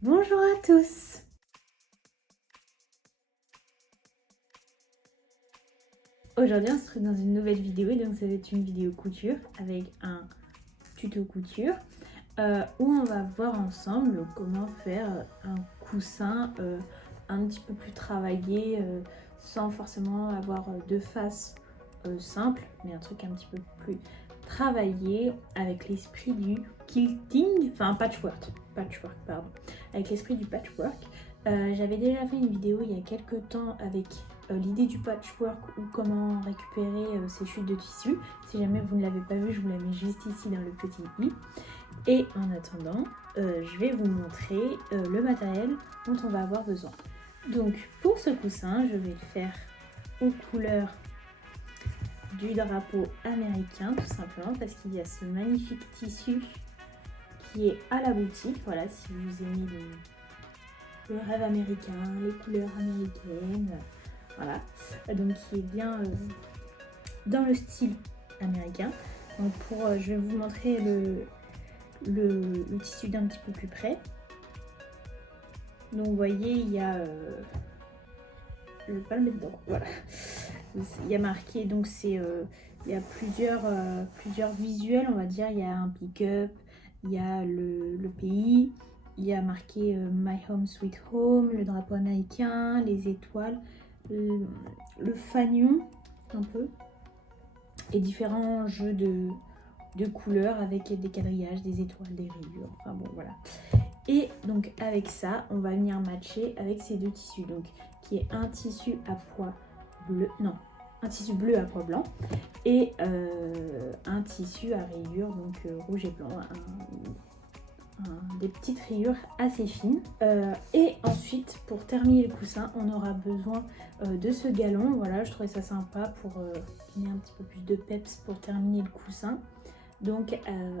Bonjour à tous. Aujourd'hui on se retrouve dans une nouvelle vidéo, donc ça va être une vidéo couture avec un tuto couture où on va voir ensemble comment faire un coussin un petit peu plus travaillé sans forcément avoir de face simple, mais un truc un petit peu plus travaillé avec l'esprit du quilting, enfin patchwork pardon, avec l'esprit du patchwork. J'avais déjà fait une vidéo il y a quelques temps avec l'idée du patchwork ou comment récupérer ses chutes de tissu. Si jamais vous ne l'avez pas vu, je vous la mets juste ici dans le petit i. Et en attendant, je vais vous montrer le matériel dont on va avoir besoin. Donc pour ce coussin, je vais le faire aux couleurs du drapeau américain, tout simplement parce qu'il y a ce magnifique tissu qui est à la boutique. Voilà, si vous aimez le rêve américain, les couleurs américaines, voilà, donc qui est bien dans le style américain. Donc je vais vous montrer le tissu d'un petit peu plus près. Donc vous voyez, il y a je vais pas le mettre dedans, voilà, il y a marqué, donc c'est il y a plusieurs visuels, on va dire. Il y a un pick-up, il y a le pays, il y a marqué My Home Sweet Home, le drapeau américain, les étoiles, le fanion un peu, et différents jeux de couleurs avec des quadrillages, des étoiles, des rayures, enfin bon voilà. Et donc avec ça, on va venir matcher avec ces deux tissus, donc qui est un tissu à pois bleu, non, un tissu bleu à pois blanc et un tissu à rayures, donc rouge et blanc, des petites rayures assez fines. Et ensuite, pour terminer le coussin, on aura besoin de ce galon. Voilà, je trouvais ça sympa pour donner un petit peu plus de peps pour terminer le coussin. Donc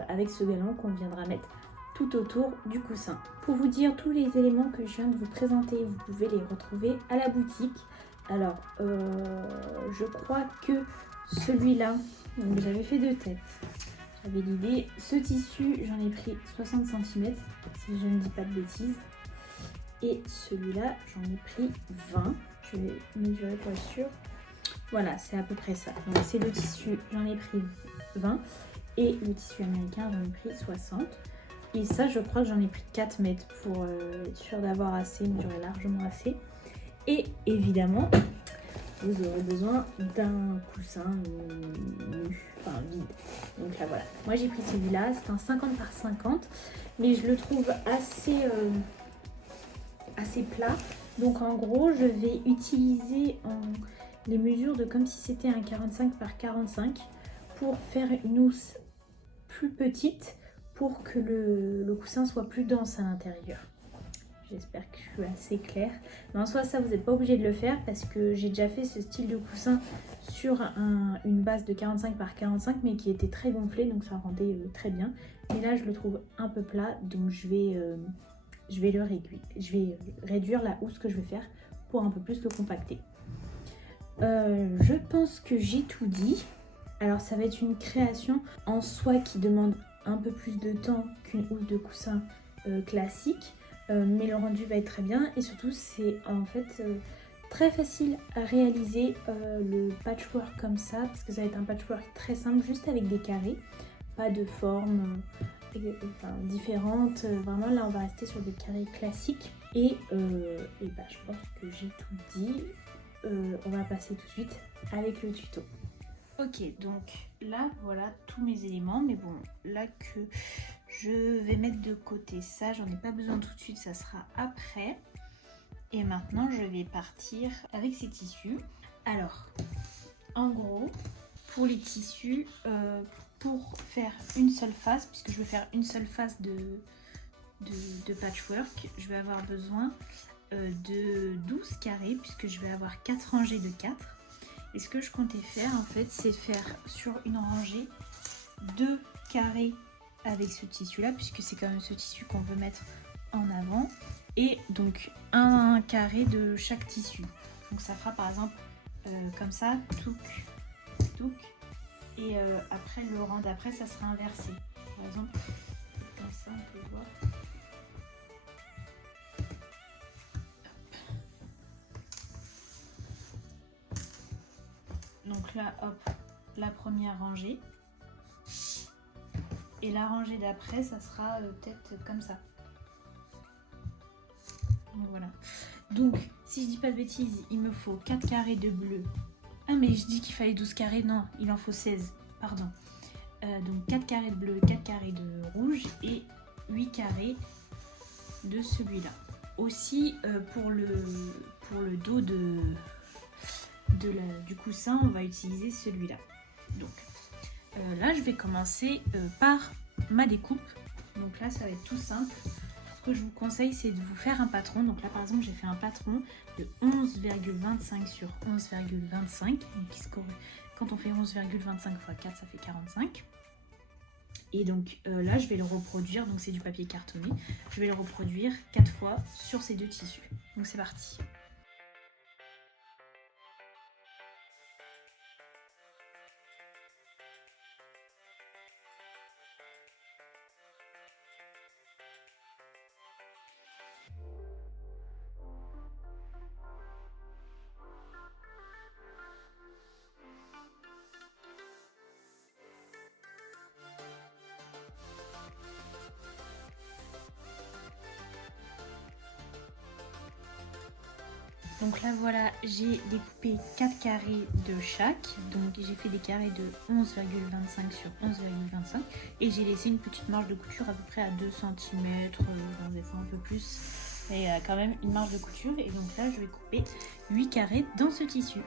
avec ce galon qu'on viendra mettre tout autour du coussin. Pour vous dire tous les éléments que je viens de vous présenter, vous pouvez les retrouver à la boutique. Alors, je crois que celui-là, donc j'avais fait deux têtes. J'avais l'idée, ce tissu, j'en ai pris 60 cm, si je ne dis pas de bêtises. Et celui-là, j'en ai pris 20. Je vais mesurer pour être sûre. Voilà, c'est à peu près ça. Donc c'est le tissu, j'en ai pris 20. Et le tissu américain, j'en ai pris 60. Et ça, je crois que j'en ai pris 4 mètres pour être sûre d'avoir assez, mais j'aurai largement assez. Et évidemment, vous aurez besoin d'un coussin nu, enfin vide. Donc là, voilà. Moi, j'ai pris celui-là. C'est un 50 par 50, mais je le trouve assez plat. Donc en gros, je vais utiliser les mesures de comme si c'était un 45 par 45 pour faire une housse plus petite pour que le coussin soit plus dense à l'intérieur. J'espère que je suis assez claire. Mais en soi, ça, vous n'êtes pas obligé de le faire parce que j'ai déjà fait ce style de coussin sur une base de 45 par 45, mais qui était très gonflé, donc ça rendait très bien. Mais là, je le trouve un peu plat, donc je vais le réduire. Je vais réduire la housse que je vais faire pour un peu plus le compacter. Je pense que j'ai tout dit. Alors ça va être une création en soi qui demande un peu plus de temps qu'une housse de coussin classique, mais le rendu va être très bien et surtout c'est en fait très facile à réaliser le patchwork comme ça, parce que ça va être un patchwork très simple, juste avec des carrés, pas de formes différentes. Vraiment là on va rester sur des carrés classiques et bah, je pense que j'ai tout dit. On va passer tout de suite avec le tuto. Ok, donc là voilà tous mes éléments, mais bon, là que je vais mettre de côté ça, j'en ai pas besoin tout de suite, ça sera après. Et maintenant je vais partir avec ces tissus. Alors, en gros, pour les tissus, pour faire une seule face, puisque je vais faire une seule face de patchwork, je vais avoir besoin de 12 carrés, puisque je vais avoir 4 rangées de 4. Et ce que je comptais faire en fait, c'est faire sur une rangée 2 carrés avec ce tissu là, puisque c'est quand même ce tissu qu'on veut mettre en avant, et donc un carré de chaque tissu. Donc ça fera par exemple comme ça, touc, touc, et après le rang d'après ça sera inversé. Par exemple, comme ça on peut voir. là, hop, la première rangée. Et la rangée d'après, ça sera peut-être comme ça. Donc voilà. Donc, si je dis pas de bêtises, il me faut 4 carrés de bleu. Ah, mais je dis qu'il fallait 12 carrés. Non, il en faut 16. Pardon. Donc 4 carrés de bleu, 4 carrés de rouge et 8 carrés de celui-là. Aussi, pour le dos du coussin, on va utiliser celui-là. Donc, là, je vais commencer par ma découpe. Donc là, ça va être tout simple. Ce que je vous conseille, c'est de vous faire un patron. Donc là, par exemple, j'ai fait un patron de 11,25 sur 11,25. Quand on fait 11,25 x 4, ça fait 45. Et donc là, je vais le reproduire. Donc c'est du papier cartonné. Je vais le reproduire 4 fois sur ces 2 tissus. Donc c'est parti. Donc là voilà, j'ai découpé 4 carrés de chaque. Donc j'ai fait des carrés de 11,25 sur 11,25 et j'ai laissé une petite marge de couture à peu près à 2 cm, des fois un peu plus, mais quand même une marge de couture. Et donc là je vais couper 8 carrés dans ce tissu.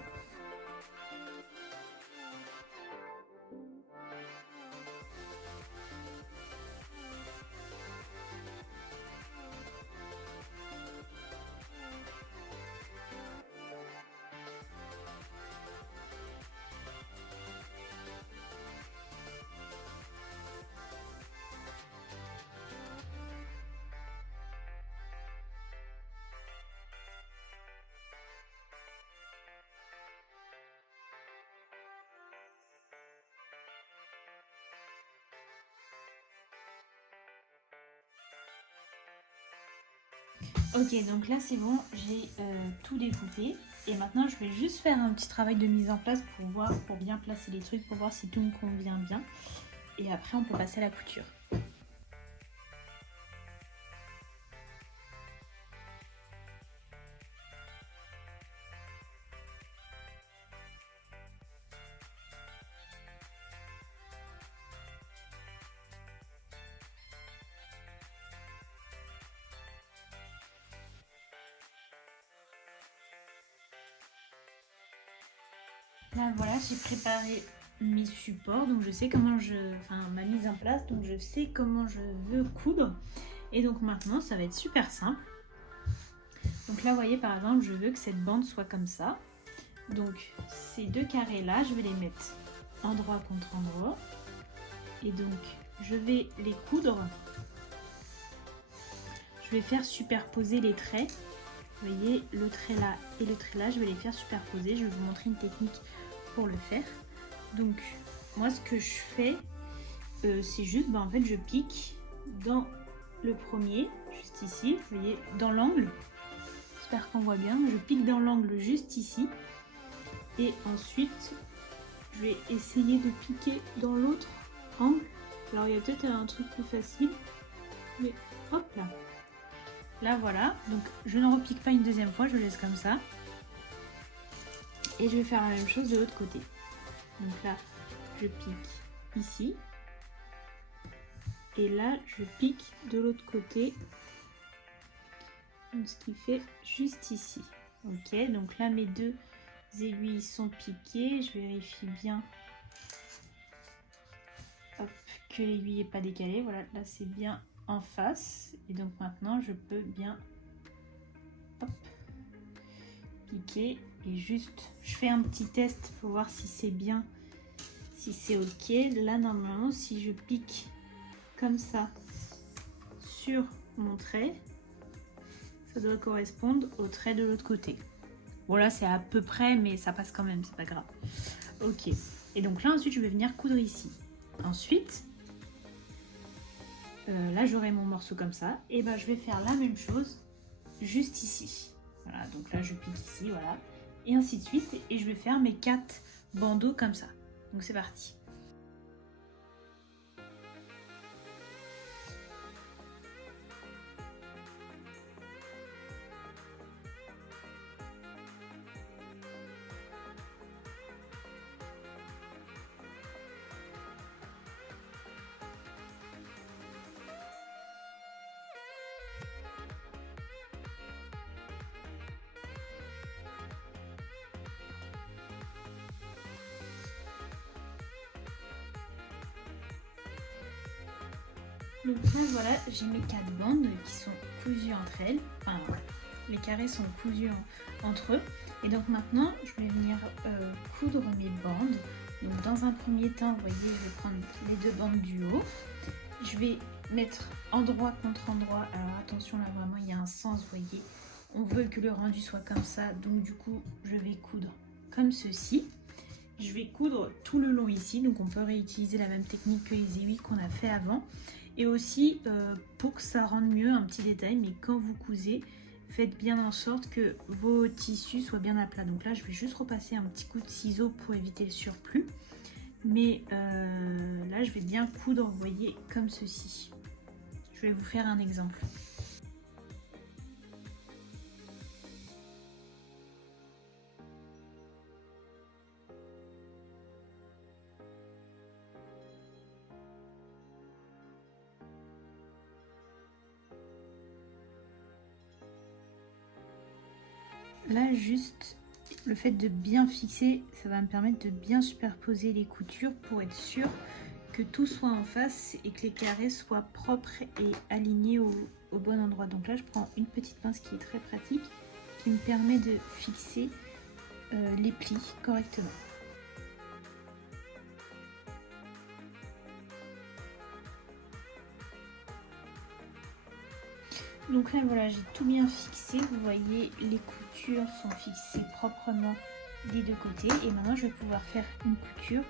Ok, donc là c'est bon, j'ai tout découpé. Et maintenant je vais juste faire un petit travail de mise en place pour bien placer les trucs, pour voir si tout me convient bien. Et après on peut passer à la couture. Là voilà, j'ai préparé mes supports, donc je sais comment ma mise en place, donc je sais comment je veux coudre. Et donc maintenant ça va être super simple. Donc là vous voyez par exemple, je veux que cette bande soit comme ça. Donc ces 2 carrés là, je vais les mettre endroit contre endroit. Et donc je vais les coudre. Je vais faire superposer les traits. Vous voyez, le trait là et le trait là, je vais les faire superposer. Je vais vous montrer une technique pour le faire. Donc moi ce que je fais, c'est juste, en fait je pique dans le premier, juste ici, vous voyez, dans l'angle. J'espère qu'on voit bien. Je pique dans l'angle juste ici. Et ensuite, je vais essayer de piquer dans l'autre angle. Alors il y a peut-être un truc plus facile. Mais hop là. Là voilà, donc je ne repique pas une deuxième fois, je le laisse comme ça. Et je vais faire la même chose de l'autre côté. Donc là, je pique ici. Et là, je pique de l'autre côté. Donc, ce qui fait juste ici. Ok, donc là, mes 2 aiguilles sont piquées. Je vérifie bien hop, que l'aiguille n'est pas décalée. Voilà, là, c'est bien en face. Et donc maintenant, je peux bien hop, piquer. Et juste, je fais un petit test pour voir si c'est bien, si c'est ok. Là, normalement, si je pique comme ça sur mon trait, ça doit correspondre au trait de l'autre côté. Bon, là, c'est à peu près, mais ça passe quand même, c'est pas grave. Ok. Et donc là, ensuite, je vais venir coudre ici. Ensuite, là, j'aurai mon morceau comme ça. Et ben, je vais faire la même chose juste ici. Voilà, donc là, je pique ici, voilà. et ainsi de suite. Et je vais faire mes 4 bandeaux comme ça. Donc c'est parti. Donc là voilà, j'ai mes 4 bandes qui sont cousues entre elles. Enfin, les carrés sont cousus entre eux. Et donc maintenant, je vais venir coudre mes bandes. Donc dans un premier temps, vous voyez, je vais prendre les 2 bandes du haut. Je vais mettre endroit contre endroit. Alors attention, là vraiment, il y a un sens, vous voyez. On veut que le rendu soit comme ça. Donc du coup, je vais coudre comme ceci. Je vais coudre tout le long ici. Donc on peut réutiliser la même technique que les aiguilles qu'on a fait avant. Et aussi, pour que ça rende mieux, un petit détail, mais quand vous cousez, faites bien en sorte que vos tissus soient bien à plat. Donc là, je vais juste repasser un petit coup de ciseau pour éviter le surplus. Mais là, je vais bien coudre, vous voyez, comme ceci. Je vais vous faire un exemple. Là, juste le fait de bien fixer, ça va me permettre de bien superposer les coutures pour être sûr que tout soit en face et que les carrés soient propres et alignés au bon endroit. Donc là, je prends une petite pince qui est très pratique, qui me permet de fixer les plis correctement. Donc là voilà, j'ai tout bien fixé, vous voyez les coutures sont fixées proprement des 2 côtés et maintenant je vais pouvoir faire une couture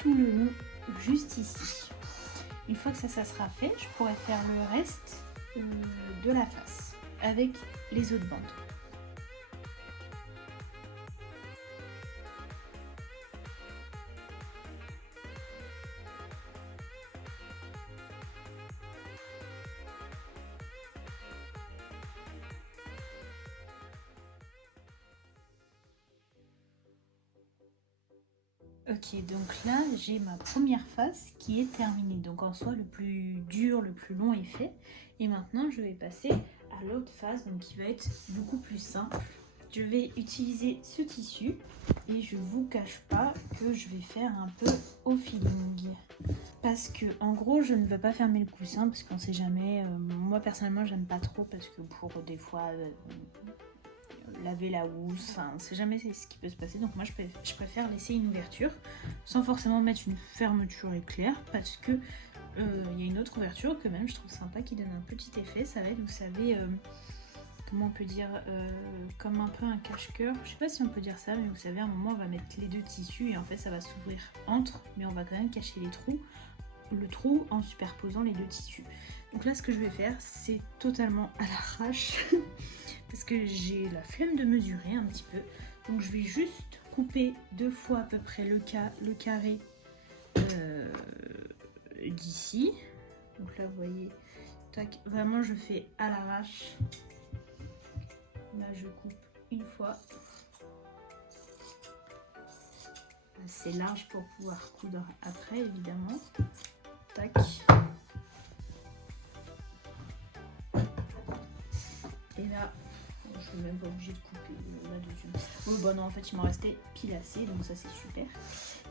tout le long juste ici. Une fois que ça sera fait, je pourrai faire le reste de la face avec les autres bandes. Ok, donc là j'ai ma première face qui est terminée. Donc en soi le plus dur, le plus long est fait. Et maintenant je vais passer à l'autre face, donc qui va être beaucoup plus simple. Je vais utiliser ce tissu et je vous cache pas que je vais faire un peu au feeling. Parce que en gros je ne veux pas fermer le coussin parce qu'on sait jamais. Moi personnellement j'aime pas trop parce que pour des fois laver la housse, enfin on sait jamais ce qui peut se passer, donc moi je préfère laisser une ouverture sans forcément mettre une fermeture éclair parce que il y a une autre ouverture que même je trouve sympa qui donne un petit effet. Ça va être, vous savez, comment on peut dire, comme un peu un cache-cœur, je sais pas si on peut dire ça, mais vous savez, à un moment on va mettre les 2 tissus et en fait ça va s'ouvrir entre, mais on va quand même cacher les trous, le trou en superposant les 2 tissus. Donc là ce que je vais faire, c'est totalement à l'arrache parce que j'ai la flemme de mesurer un petit peu. Donc je vais juste couper 2 fois à peu près le carré d'ici. Donc là vous voyez, tac, vraiment je fais à l'arrache. Là je coupe une fois. assez large pour pouvoir coudre après, évidemment. Tac. Et là, je suis même pas obligée de couper là-dessus. Oui, bon non, en fait, il m'en restait pile assez, donc ça c'est super.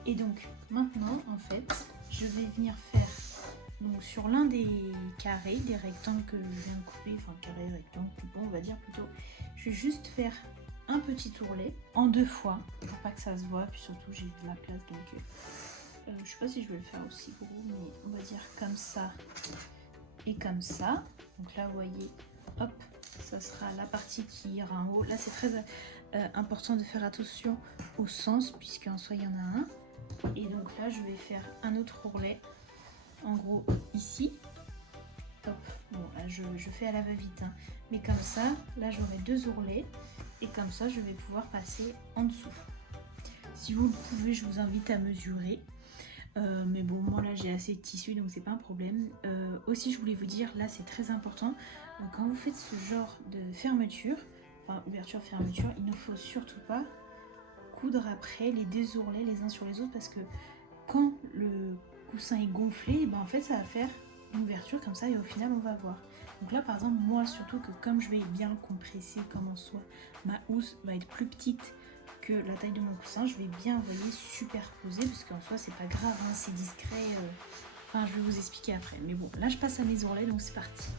Et donc maintenant, en fait, je vais venir faire donc sur l'un des carrés, des rectangles que je viens de couper, enfin carré, rectangle, bon, on va dire plutôt. Je vais juste faire un petit ourlet en 2 fois pour pas que ça se voit, puis surtout j'ai de la place donc je sais pas si je vais le faire aussi gros, mais on va dire comme ça et comme ça. Donc là vous voyez, hop, ça sera la partie qui ira en haut. Là c'est très important de faire attention au sens puisqu'en soi il y en a un. Et donc là je vais faire un autre ourlet en gros ici. Hop. Bon là je fais à la va-vite hein. Mais comme ça là j'aurai 2 ourlets et comme ça je vais pouvoir passer en dessous. Si vous le pouvez, je vous invite à mesurer. Mais bon, moi là j'ai assez de tissu donc c'est pas un problème. Aussi je voulais vous dire, là c'est très important, quand vous faites ce genre de fermeture, enfin ouverture fermeture, il ne faut surtout pas coudre après les deux ourlets les uns sur les autres, parce que quand le coussin est gonflé, ben en fait ça va faire une ouverture comme ça et au final on va voir. Donc là par exemple moi, surtout que comme je vais bien compresser comme en soi, ma housse va être plus petite que la taille de mon coussin, je vais bien, vous voyez, superposer, parce qu'en soi c'est pas grave, hein, c'est discret, enfin je vais vous expliquer après. Mais bon, là je passe à mes ourlets, donc c'est parti.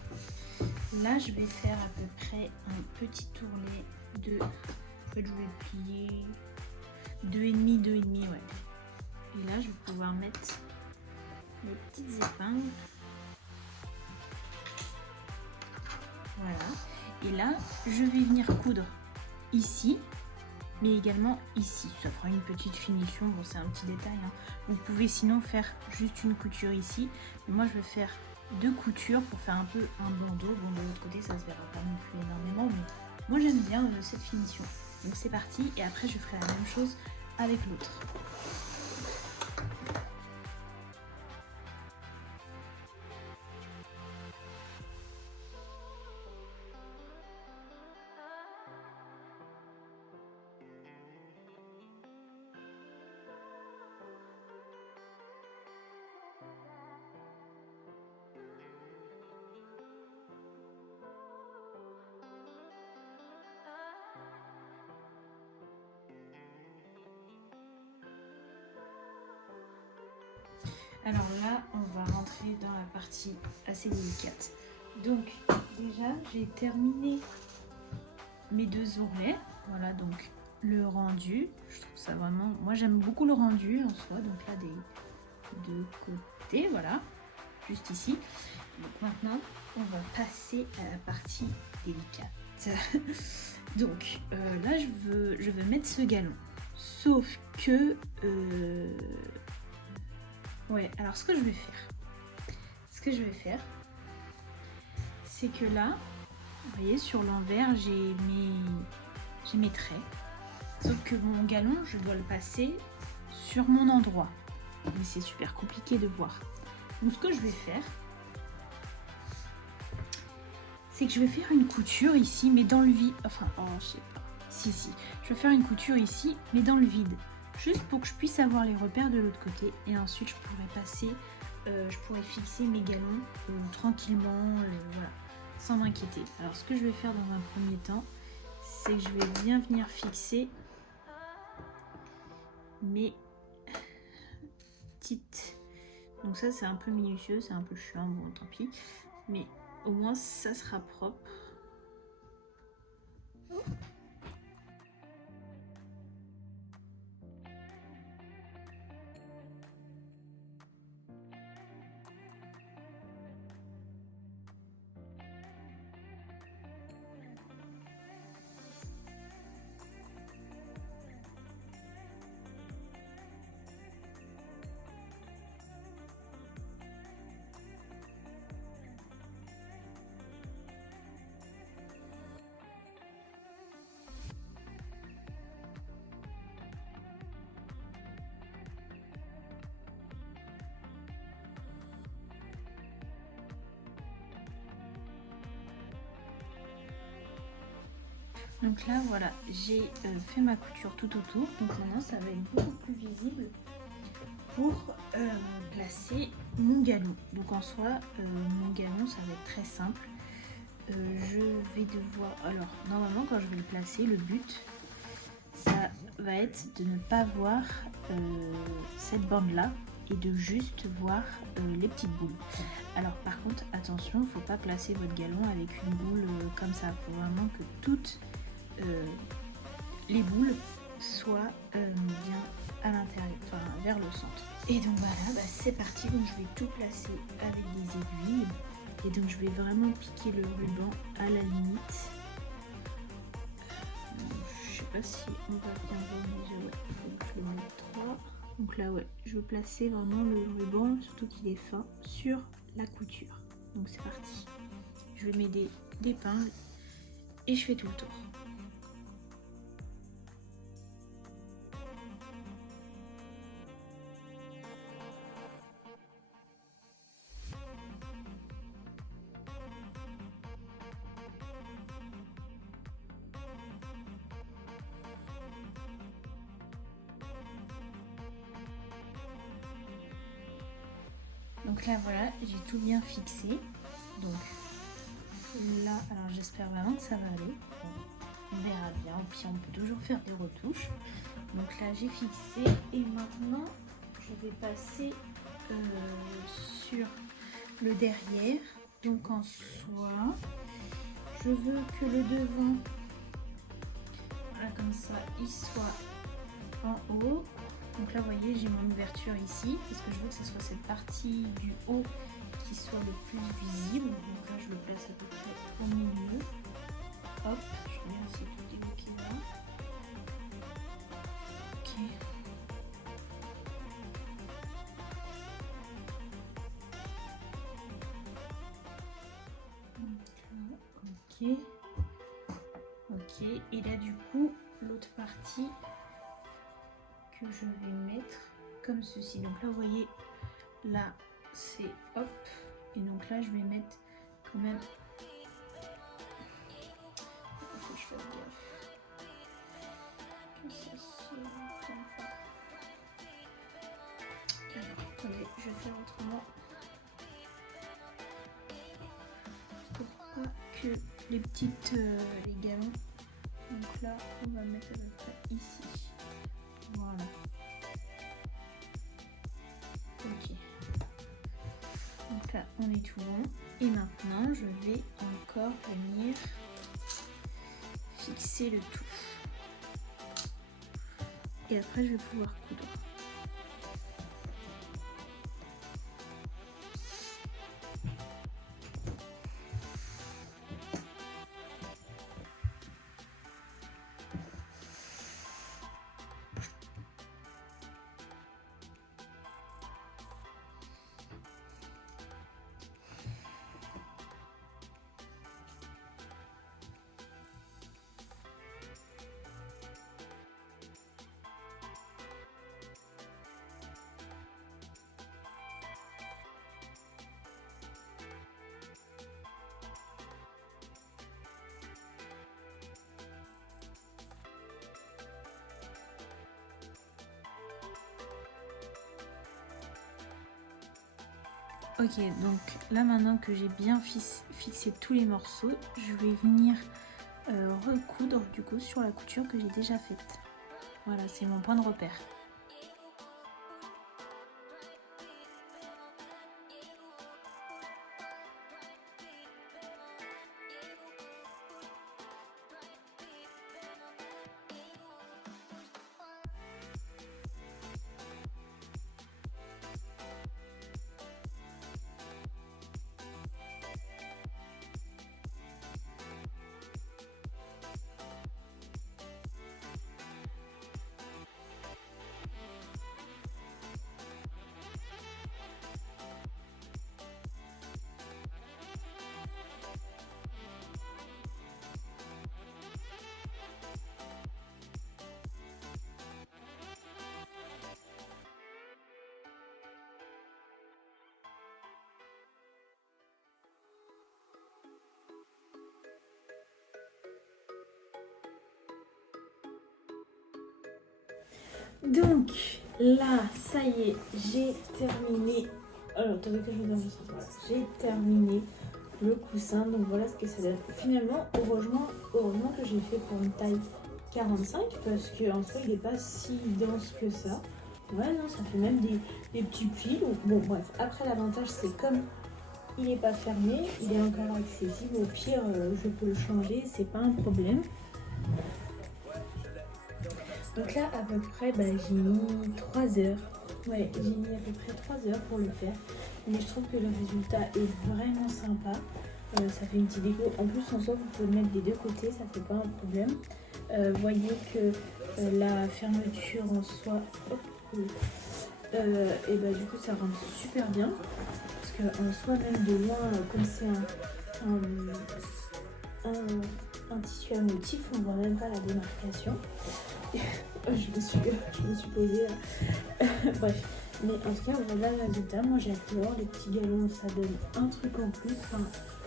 Là je vais faire à peu près un petit ourlet de, en fait je vais plier 2,5, ouais. Et là je vais pouvoir mettre mes petites épingles, voilà. Et là je vais venir coudre ici, mais également ici, ça fera une petite finition. Bon, c'est un petit détail, hein. Vous pouvez sinon faire juste une couture ici, mais moi je vais faire 2 coutures pour faire un peu un bandeau. Bon, de l'autre côté ça se verra pas non plus énormément, mais moi j'aime bien cette finition. Donc c'est parti, et après je ferai la même chose avec l'autre. Alors là, on va rentrer dans la partie assez délicate. Donc déjà, j'ai terminé mes 2 ourlets. Voilà, donc le rendu. Je trouve ça vraiment... Moi, j'aime beaucoup le rendu en soi. Donc là, des 2 côtés, voilà. Juste ici. Donc maintenant, on va passer à la partie délicate. Donc là, je veux mettre ce galon. Sauf que... Ouais, alors ce que je vais faire, c'est que là, vous voyez, sur l'envers, j'ai mes traits. Sauf que mon galon, je dois le passer sur mon endroit. Mais c'est super compliqué de voir. Donc ce que je vais faire, c'est que je vais faire une couture ici, mais dans le vide. Enfin, oh, je sais pas. Si. Je vais faire une couture ici, mais dans le vide. Juste pour que je puisse avoir les repères de l'autre côté, et ensuite je pourrais passer, je pourrais fixer mes galons tranquillement, voilà, sans m'inquiéter. Alors ce que je vais faire dans un premier temps, c'est que je vais bien venir fixer mes petites, donc ça c'est un peu minutieux, c'est un peu chiant, bon tant pis, mais au moins ça sera propre. Donc là voilà, j'ai fait ma couture tout autour, donc maintenant ça va être beaucoup plus visible pour placer mon galon. Donc en soi, mon galon ça va être très simple. Je vais devoir, alors normalement quand je vais le placer, le but ça va être de ne pas voir cette bande là et de juste voir les petites boules. Alors par contre attention, il ne faut pas placer votre galon avec une boule comme ça, il faut vraiment que toutes les boules soient bien à l'intérieur, enfin vers le centre. Et donc voilà, bah, c'est parti. Donc je vais tout placer avec des aiguilles, et donc je vais vraiment piquer le ruban à la limite. Je sais pas si on va bien voir, mais ouais, donc je le mets 3. Donc là ouais, je veux placer vraiment le ruban, surtout qu'il est fin, sur la couture. Donc c'est parti. Je vais mettre des pinces et je fais tout le tour. Donc là voilà, j'ai tout bien fixé. Donc là, alors j'espère vraiment que ça va aller. On verra bien, puis on peut toujours faire des retouches. Donc là j'ai fixé et maintenant je vais passer sur le derrière. Donc en soie, je veux que le devant, voilà comme ça, il soit en haut. Donc là vous voyez j'ai mon ouverture ici parce que je veux que ce soit cette partie du haut qui soit le plus visible. Donc là je le place à peu près au milieu. Hop, je regarde si tout est ok là. Ok. Ok. Ok. Et là du coup l'autre partie que je vais mettre comme ceci. Donc là vous voyez là c'est hop, et donc là je vais mettre quand même, il faut que je fasse gaffe que ça se tient pas. Alors attendez, je vais faire autrement pour pas que les petites les galons. Donc là on va mettre à peu près ici. Voilà. Ok. Donc là on est tout bon. Et maintenant je vais encore venir fixer le tout. Et après je vais pouvoir coudre. Ok, donc là maintenant que j'ai bien fixé tous les morceaux, je vais venir recoudre du coup sur la couture que j'ai déjà faite. Voilà, c'est mon point de repère. Donc là, ça y est, j'ai terminé. Alors, attendez que je vous donne ça. Voilà, j'ai terminé le coussin. Donc voilà ce que ça donne. Finalement, heureusement que j'ai fait pour une taille 45 parce qu'en soi, il n'est pas si dense que ça. Ouais, non, ça fait même des petits plis. Bon, bref. Après, l'avantage, c'est comme il n'est pas fermé, il est encore accessible. Au pire, je peux le changer, c'est pas un problème. Donc là, à peu près, j'ai mis 3 heures. Ouais, j'ai mis à peu près 3 heures pour le faire. Mais je trouve que le résultat est vraiment sympa. Ça fait une petite déco. En plus, en soi, vous pouvez le mettre des deux côtés, ça fait pas un problème. Vous voyez que la fermeture en soi, et du coup, ça rentre super bien. Parce qu'en soi, même de loin, comme c'est un tissu à motif, on ne voit même pas la démarcation. je me suis posée bref, mais en tout cas voilà le résultat. Moi j'adore les petits galons, ça donne un truc en plus. Enfin,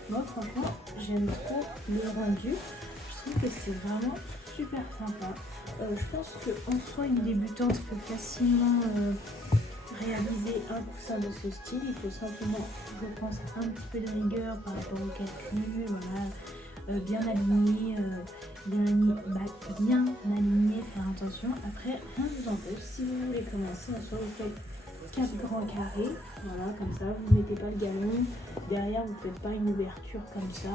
moi franchement j'aime trop le rendu, je trouve que c'est vraiment super sympa. Je pense qu'en soi une débutante peut facilement réaliser un coussin de ce style, il faut simplement, je pense, un petit peu de rigueur par rapport au calcul, voilà, bien aligné, bien aligné, faire attention. Après, rien ne vous empêche, si vous voulez commencer, en soi, vous faites 4 grands carrés, voilà, comme ça, vous ne mettez pas le galon, derrière vous ne faites pas une ouverture comme ça.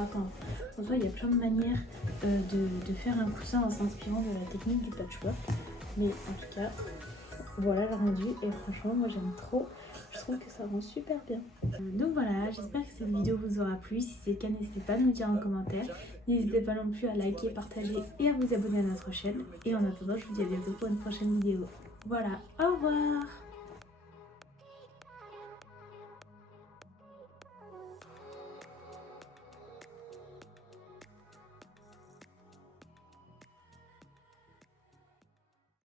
En soi, il y a plein de manières de faire un coussin en s'inspirant de la technique du patchwork, mais en tout cas, voilà le rendu et franchement moi j'aime trop, je trouve que ça rend super bien. Donc voilà, j'espère que cette vidéo vous aura plu. Si c'est le cas, n'hésitez pas à nous dire en commentaire, n'hésitez pas non plus à liker, partager et à vous abonner à notre chaîne, et en attendant je vous dis à bientôt pour une prochaine vidéo. Voilà, au revoir.